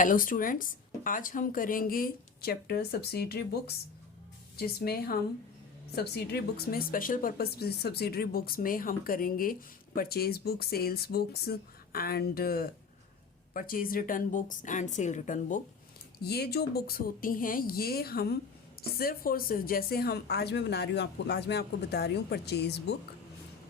Hello students, आज हम करेंगे चैप्टर सब्सिडरी बुक्स, जिसमें हम सब्सिडरी बुक्स में स्पेशल पर्पस सब्सिडरी बुक्स में हम करेंगे purchase book, sales books and purchase return books and sale return book. ये जो बुक्स होती हैं ये हम सिर्फ और सिर्फ, जैसे हम आज मैं बना रही हूँ आपको, आज मैं आपको बता रही हूँ परचेज बुक।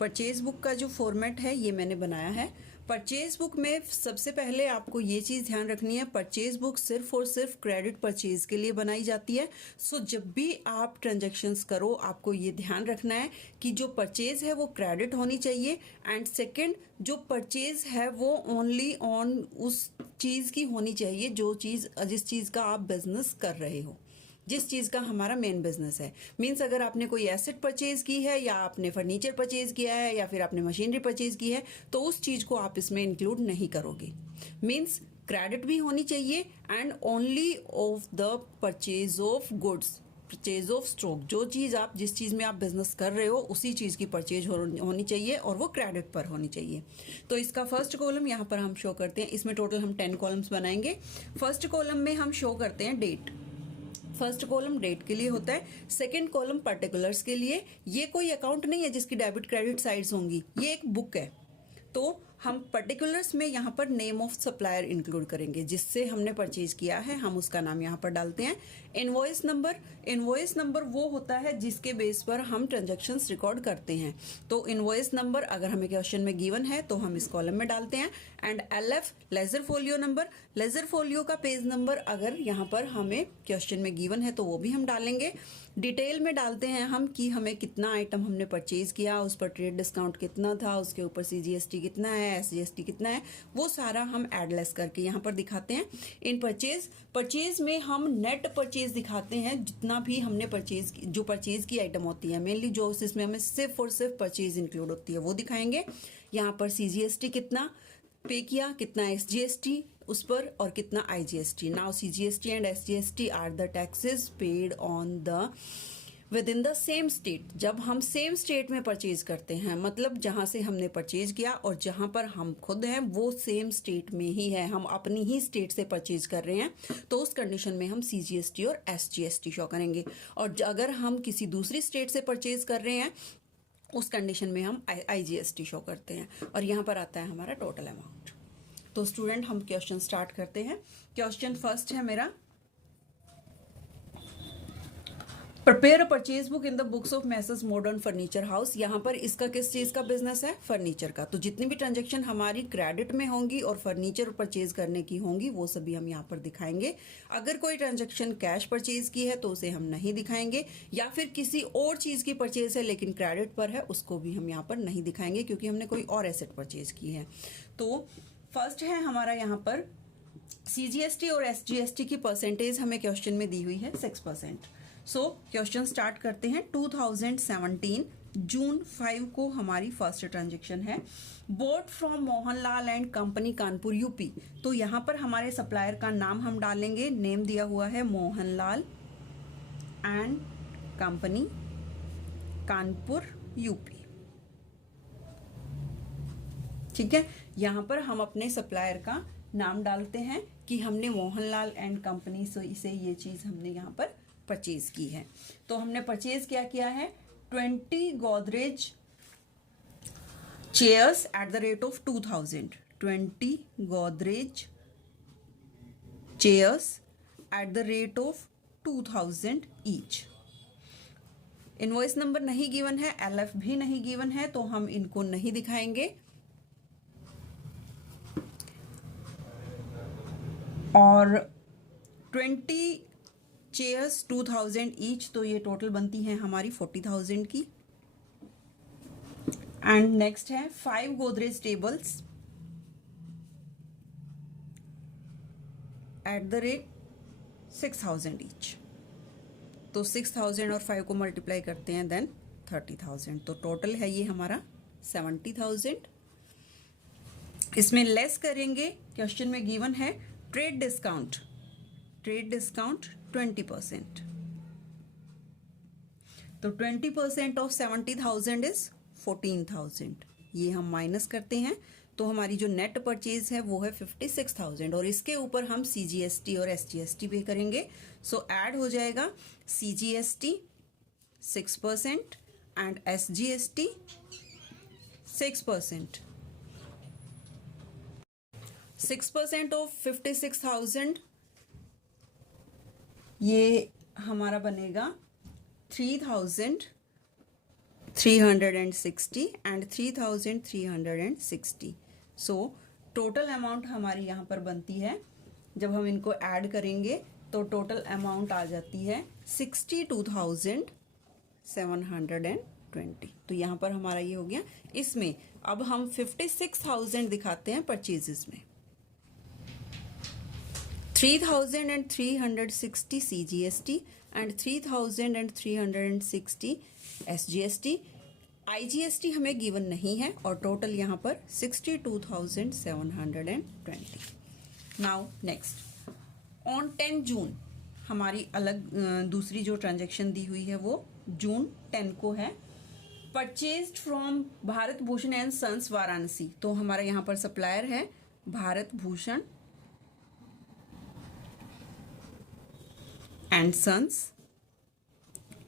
परचेज बुक का जो फॉर्मेट है ये मैंने बनाया है। परचेज बुक में सबसे पहले आपको ये चीज़ ध्यान रखनी है, परचेज बुक सिर्फ और सिर्फ क्रेडिट परचेज के लिए बनाई जाती है। सो जब भी आप ट्रांजैक्शंस करो आपको ये ध्यान रखना है कि जो परचेज है वो क्रेडिट होनी चाहिए, एंड सेकंड जो परचेज है वो ओनली ऑन उस चीज़ की होनी चाहिए जो चीज़ जिस चीज़ का आप बिजनेस कर रहे हो, जिस चीज़ का हमारा मेन बिजनेस है। मीन्स अगर आपने कोई एसेट परचेज की है या आपने फर्नीचर परचेज किया है या फिर आपने मशीनरी परचेज की है तो उस चीज़ को आप इसमें इंक्लूड नहीं करोगे। मीन्स क्रेडिट भी होनी चाहिए and only of the purchase of goods, purchase of stock, जो चीज़ आप जिस चीज़ में आप बिजनेस कर रहे हो उसी चीज़ की परचेज होनी चाहिए और वो क्रेडिट पर होनी चाहिए। तो इसका फर्स्ट कॉलम यहाँ पर हम शो करते हैं। इसमें टोटल हम 10 कॉलम्स बनाएंगे। फर्स्ट कॉलम में हम शो करते हैं डेट। फर्स्ट कॉलम डेट के लिए होता है, सेकंड कॉलम पर्टिकुलर्स के लिए। ये कोई अकाउंट नहीं है जिसकी डेबिट क्रेडिट साइड्स होंगी, ये एक बुक है। तो हम पर्टिकुलर्स में यहाँ पर नेम ऑफ सप्लायर इंक्लूड करेंगे, जिससे हमने परचेज किया है हम उसका नाम यहाँ पर डालते हैं। इनवॉइस नंबर, इनवॉइस नंबर वो होता है जिसके बेस पर हम ट्रांजैक्शंस रिकॉर्ड करते हैं। तो इनवॉइस नंबर अगर हमें क्वेश्चन में गिवन है तो हम इस कॉलम में डालते हैं। And LF ledger folio number, ledger folio का पेज नंबर अगर यहाँ पर हमें क्वेश्चन में गिवन है तो वो भी हम डालेंगे। डिटेल में डालते हैं हम कि हमें कितना आइटम हमने परचेज किया, उस पर ट्रेड डिस्काउंट कितना था, उसके ऊपर CGST कितना है, SGST कितना है, वो सारा हम एडलेस करके यहाँ पर दिखाते हैं। इन परचेज में हम नेट परचेज दिखाते हैं, जितना भी हमने परचेज जो परचेज की आइटम होती है, मेनली जो इसमें हमें सिर्फ और सिर्फ परचेज इंक्लूड होती है वो दिखाएंगे। यहाँ पर CGST कितना पे किया, कितना SGST उस पर और कितना IGST। Now CGST and SGST are the taxes paid on the within the same state. जब हम सेम स्टेट में परचेज करते हैं, मतलब जहां से हमने परचेज किया और जहां पर हम खुद हैं वो सेम स्टेट में ही है, हम अपनी ही स्टेट से परचेज कर रहे हैं, तो उस कंडीशन में हम CGST और SGST शो करेंगे। और अगर हम किसी दूसरी स्टेट से परचेज कर रहे हैं उस कंडीशन में हम IGST शो करते हैं। और यहाँ पर आता है हमारा टोटल अमाउंट। तो स्टूडेंट हम क्वेश्चन स्टार्ट करते हैं। क्वेश्चन फर्स्ट है मेरा, prepare a purchase book in the books of message modern furniture house. यहाँ पर इसका किस चीज़ का बिजनेस है? फर्नीचर का। तो जितनी भी ट्रांजैक्शन हमारी क्रेडिट में होंगी और फर्नीचर परचेज करने की होंगी वो सभी हम यहाँ पर दिखाएंगे। अगर कोई ट्रांजैक्शन कैश परचेज की है तो उसे हम नहीं दिखाएंगे, या फिर किसी और चीज़ की परचेज है लेकिन क्रेडिट पर है उसको भी हम यहाँ पर नहीं दिखाएंगे क्योंकि हमने कोई और एसेट परचेज की है। तो फर्स्ट है हमारा यहाँ पर CGST और SGST की परसेंटेज हमें क्वेश्चन में दी हुई है 6%। सो क्वेश्चन स्टार्ट करते हैं। 2017 जून 5 को हमारी फर्स्ट ट्रांजैक्शन है। Boat from Mohanlal and company Kanpur UP। तो यहाँ पर हमारे सप्लायर का नाम हम डालेंगे, नेम दिया हुआ है Mohanlal and company Kanpur UP। ठीक है, यहाँ पर हम अपने सप्लायर का नाम डालते हैं कि हमने मोहनलाल एंड कंपनी से ये चीज़ हमने यहाँ पर परचेज की है। तो हमने परचेज क्या किया है? 20 Godrej chairs eight the rate of 2000। 20 Godrej chairs eight the rate of 2000 each. Invoice number नहीं गिवन है, LF भी नहीं गिवन है, तो हम इनको नहीं दिखाएंगे। और 20 चेयर्स 2000 ईच, तो ये टोटल बनती है हमारी 40,000 की। एंड नेक्स्ट है 5 Godrej tables eight the rate 6,000 each. तो 6,000 और 5 को मल्टीप्लाई करते हैं देन 30,000, तो टोटल है ये हमारा 70,000। इसमें लेस करेंगे, क्वेश्चन में गिवन है ट्रेड डिस्काउंट, ट्रेड डिस्काउंट 20%। तो 20% ऑफ 70,000 इज 14,000। ये हम माइनस करते हैं तो हमारी जो नेट परचेज है वो है 56,000 और इसके ऊपर हम CGST और SGST पे करेंगे। सो ऐड हो जाएगा CGST 6% एंड SGST 6%। 6% ऑफ 56,000 ये हमारा बनेगा 3,360 एंड 3,360। सो टोटल अमाउंट हमारी यहाँ पर बनती है, जब हम इनको ऐड करेंगे तो टोटल अमाउंट आ जाती है 62,720। तो यहाँ पर हमारा ये हो गया। इसमें अब हम 56,000 दिखाते हैं परचेजेस में। 3,360 CGST एंड 3,360 SGST। IGST हमें गिवन नहीं है और टोटल यहाँ पर 62,720। नाउ नेक्स्ट, ऑन 10 जून हमारी अलग दूसरी जो ट्रांजैक्शन दी हुई है वो जून 10 को है। Purchased from Bharat Bhushan and Sons Varanasi. तो हमारा यहाँ पर सप्लायर है Bharat Bhushan and Sons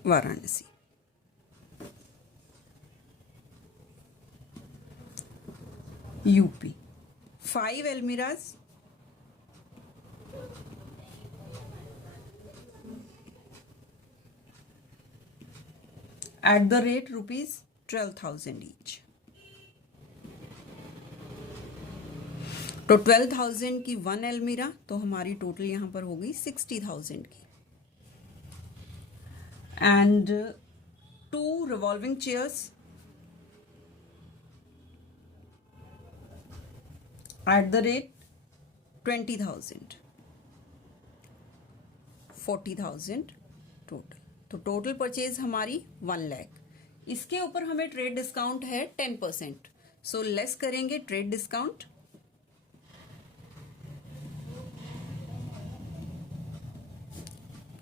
Varanasi. UP. 5 almirahs at the rate rupees 12,000 each। तो 12,000 की 1 अलमीरा, तो हमारी टोटल यहां पर हो गई 60,000 की। And 2 revolving chairs at the rate 20,000, 40,000 total. तो टोटल परचेज हमारी 1 लाख। इसके ऊपर हमें ट्रेड डिस्काउंट है 10%। सो लेस करेंगे trade discount.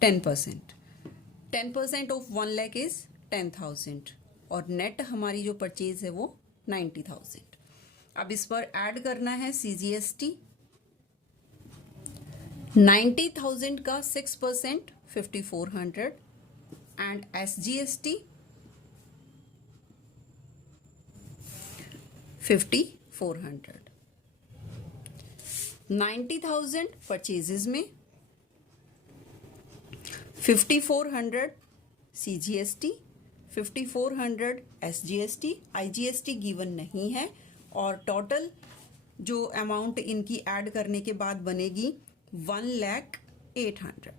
Ten percent of 1 lakh is 10,000 और नेट हमारी जो परचेज है वो 90,000। अब इस पर ऐड करना है CGST। 90,000 का 6% 5,400 एंड SGST 5,400। 90,000 परचेजेस में 5,400 CGST, 5,400 SGST। IGST गिवन नहीं है और टोटल जो अमाउंट इनकी ऐड करने के बाद बनेगी 1,08,000।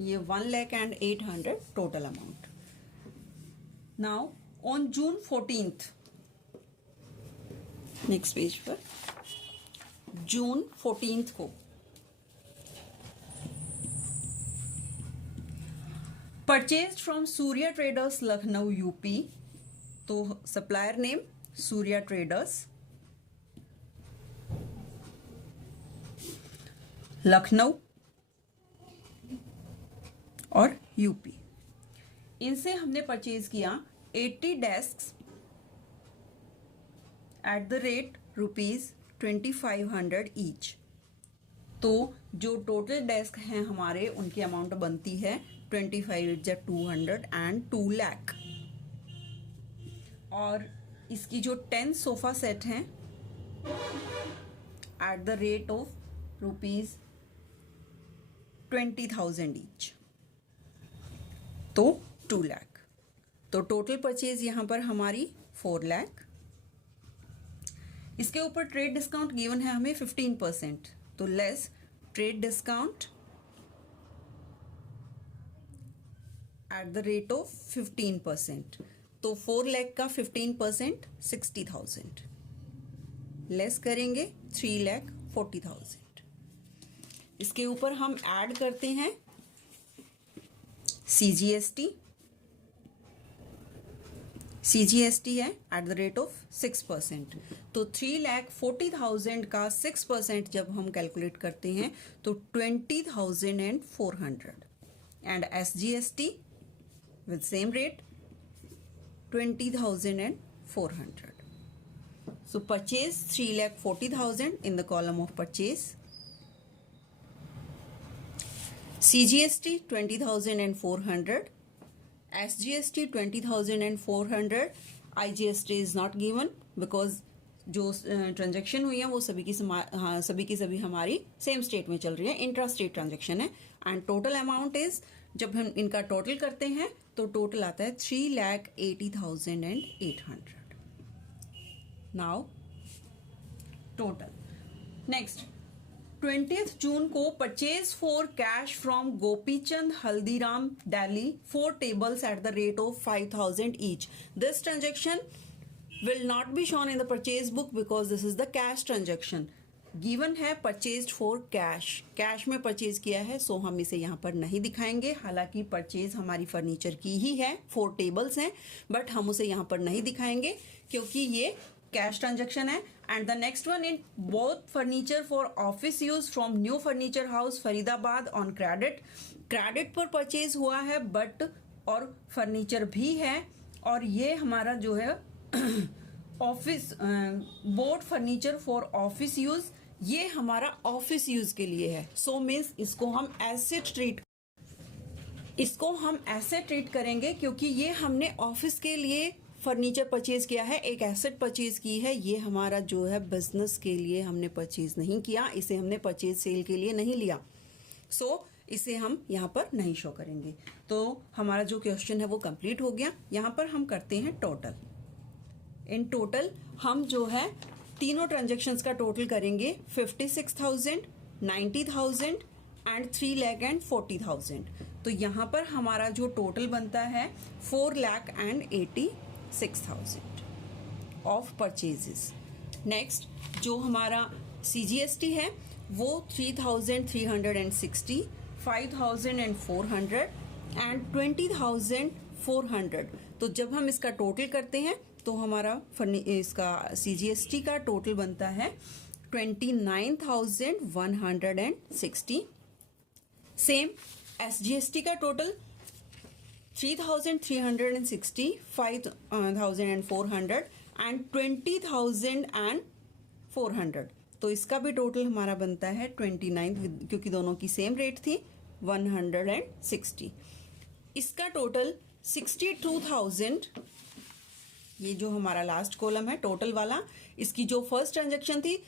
ये 1,08,000 total amount. Now on June 14th, next page पर, जून 14th को purchase from Surya traders Lucknow UP. तो supplier name Surya traders Lucknow और यूपी। इनसे हमने परचेज किया 80 desks at the rate rupees 2,500 each. तो जो टोटल डेस्क हैं हमारे उनकी अमाउंट बनती है 25 200 एंड 2 लाख। और इसकी जो 10 सोफा सेट हैं eight the rate of rupees 20,000 each, तो 2 लाख। तो टोटल परचेज यहां पर हमारी 4 लाख। इसके ऊपर ट्रेड डिस्काउंट गिवन है हमें 15%। तो less trade discount at the rate of 15%। तो 4 लाख का 15% 60,000 लेस करेंगे 3,40,000। इसके ऊपर हम ऐड करते हैं CGST। CGST है एट द रेट ऑफ 6%। तो 3,40,000 का 6% जब हम कैलकुलेट करते हैं तो 20,400 and SGST with same rate 20,400। So purchase 3,40,000 in the column of purchase. CGST 20,400, SGST 20,400. IGST is not given because जो ट्रांजेक्शन हुई है वो सभी की सभी हमारी सेम स्टेट में चल रही है, इंट्रा स्टेट ट्रांजेक्शन है. एंड टोटल अमाउंट इज, जब हम इनका टोटल करते हैं तो टोटल आता है 3,80,800. Now total. नेक्स्ट 20th जून को purchase for cash from Gopichand Haldiram Delhi 4 tables at the rate of 5,000 each. This transaction will not be shown in the purchase book because this is the cash transaction. Given है purchase for cash, cash में purchase किया है, सो हम इसे यहाँ पर नहीं दिखाएंगे. हालांकि परचेज हमारी फर्नीचर की ही है, 4 tables हैं, बट हम उसे यहाँ पर नहीं दिखाएंगे क्योंकि ये कैश ट्रांजेक्शन है. And the next one in both furniture for office use from new furniture house Faridabad on credit. Credit पर परचेज हुआ है बट और फर्नीचर भी है, और ये हमारा जो है office boat furniture for office use, ये हमारा ऑफिस यूज के लिए है. सो मीन्स इसको हम ऐसे ट्रीट करेंगे क्योंकि ये हमने ऑफिस के लिए फर्नीचर परचेज किया है, एक एसेट परचेज की है. ये हमारा जो है बिजनेस के लिए हमने परचेज नहीं किया, इसे हमने परचेज सेल के लिए नहीं लिया. सो इसे हम यहाँ पर नहीं शो करेंगे. तो हमारा जो क्वेश्चन है वो कंप्लीट हो गया. यहाँ पर हम करते हैं टोटल. इन टोटल हम जो है तीनों ट्रांजेक्शन्स का टोटल करेंगे 56,000, 90,000 एंड 3,40,000. तो यहाँ पर हमारा जो टोटल बनता है 4,86,000 ऑफ परचेजेस. नेक्स्ट जो हमारा CGST है वो 3,360, 5,400 एंड 20,400. तो जब हम इसका टोटल करते हैं तो हमारा इसका CGST का टोटल बनता है 29,160. सेम SGST का टोटल 3,360, 5,400 एंड 20,400. तो इसका भी टोटल हमारा बनता है 29, क्योंकि दोनों की सेम रेट थी, 160. इसका टोटल 62,000, ये जो हमारा लास्ट कॉलम है टोटल वाला, इसकी जो फर्स्ट ट्रांजेक्शन थी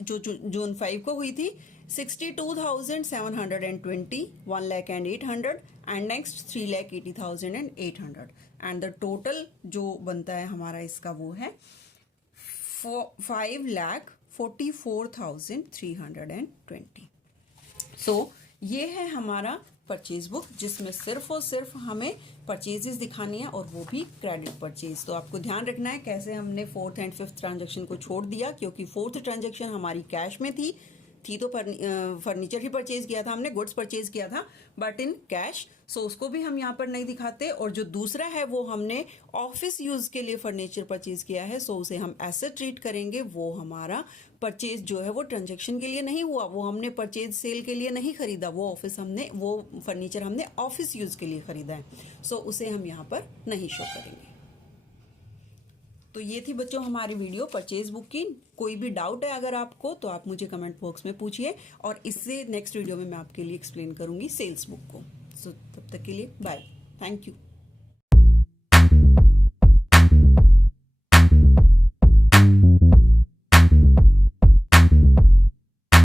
जो जून 5 को हुई थी 62,720, 1,08,000 and next 3,80,800. And the total जो बनता है हमारा इसका वो है 5,44,320. सो ये है हमारा परचेज बुक, जिसमें सिर्फ और सिर्फ हमें परचेजेस दिखानी है, और वो भी क्रेडिट परचेज. तो आपको ध्यान रखना है कैसे हमने 4th एंड 5th ट्रांजेक्शन को छोड़ दिया, क्योंकि 4th ट्रांजेक्शन हमारी कैश में थी तो फर्नीचर ही परचेज किया था हमने, गुड्स परचेज किया था बट इन कैश. सो उसको भी हम यहाँ पर नहीं दिखाते. और जो दूसरा है वो हमने ऑफिस यूज के लिए फर्नीचर परचेज किया है, सो उसे हम ऐसे ट्रीट करेंगे. वो हमारा परचेज जो है वो ट्रांजेक्शन के लिए नहीं हुआ, वो हमने परचेज सेल के लिए नहीं खरीदा, वो फर्नीचर हमने ऑफिस यूज के लिए खरीदा है. सो उसे हम यहाँ पर नहीं शो करेंगे. तो ये थी बच्चों हमारी वीडियो परचेज बुक की. कोई भी डाउट है अगर आपको तो आप मुझे कमेंट बॉक्स में पूछिए, और इससे नेक्स्ट वीडियो में मैं आपके लिए एक्सप्लेन करूंगी सेल्स बुक को. सो तब तक के लिए बाय, थैंक यू.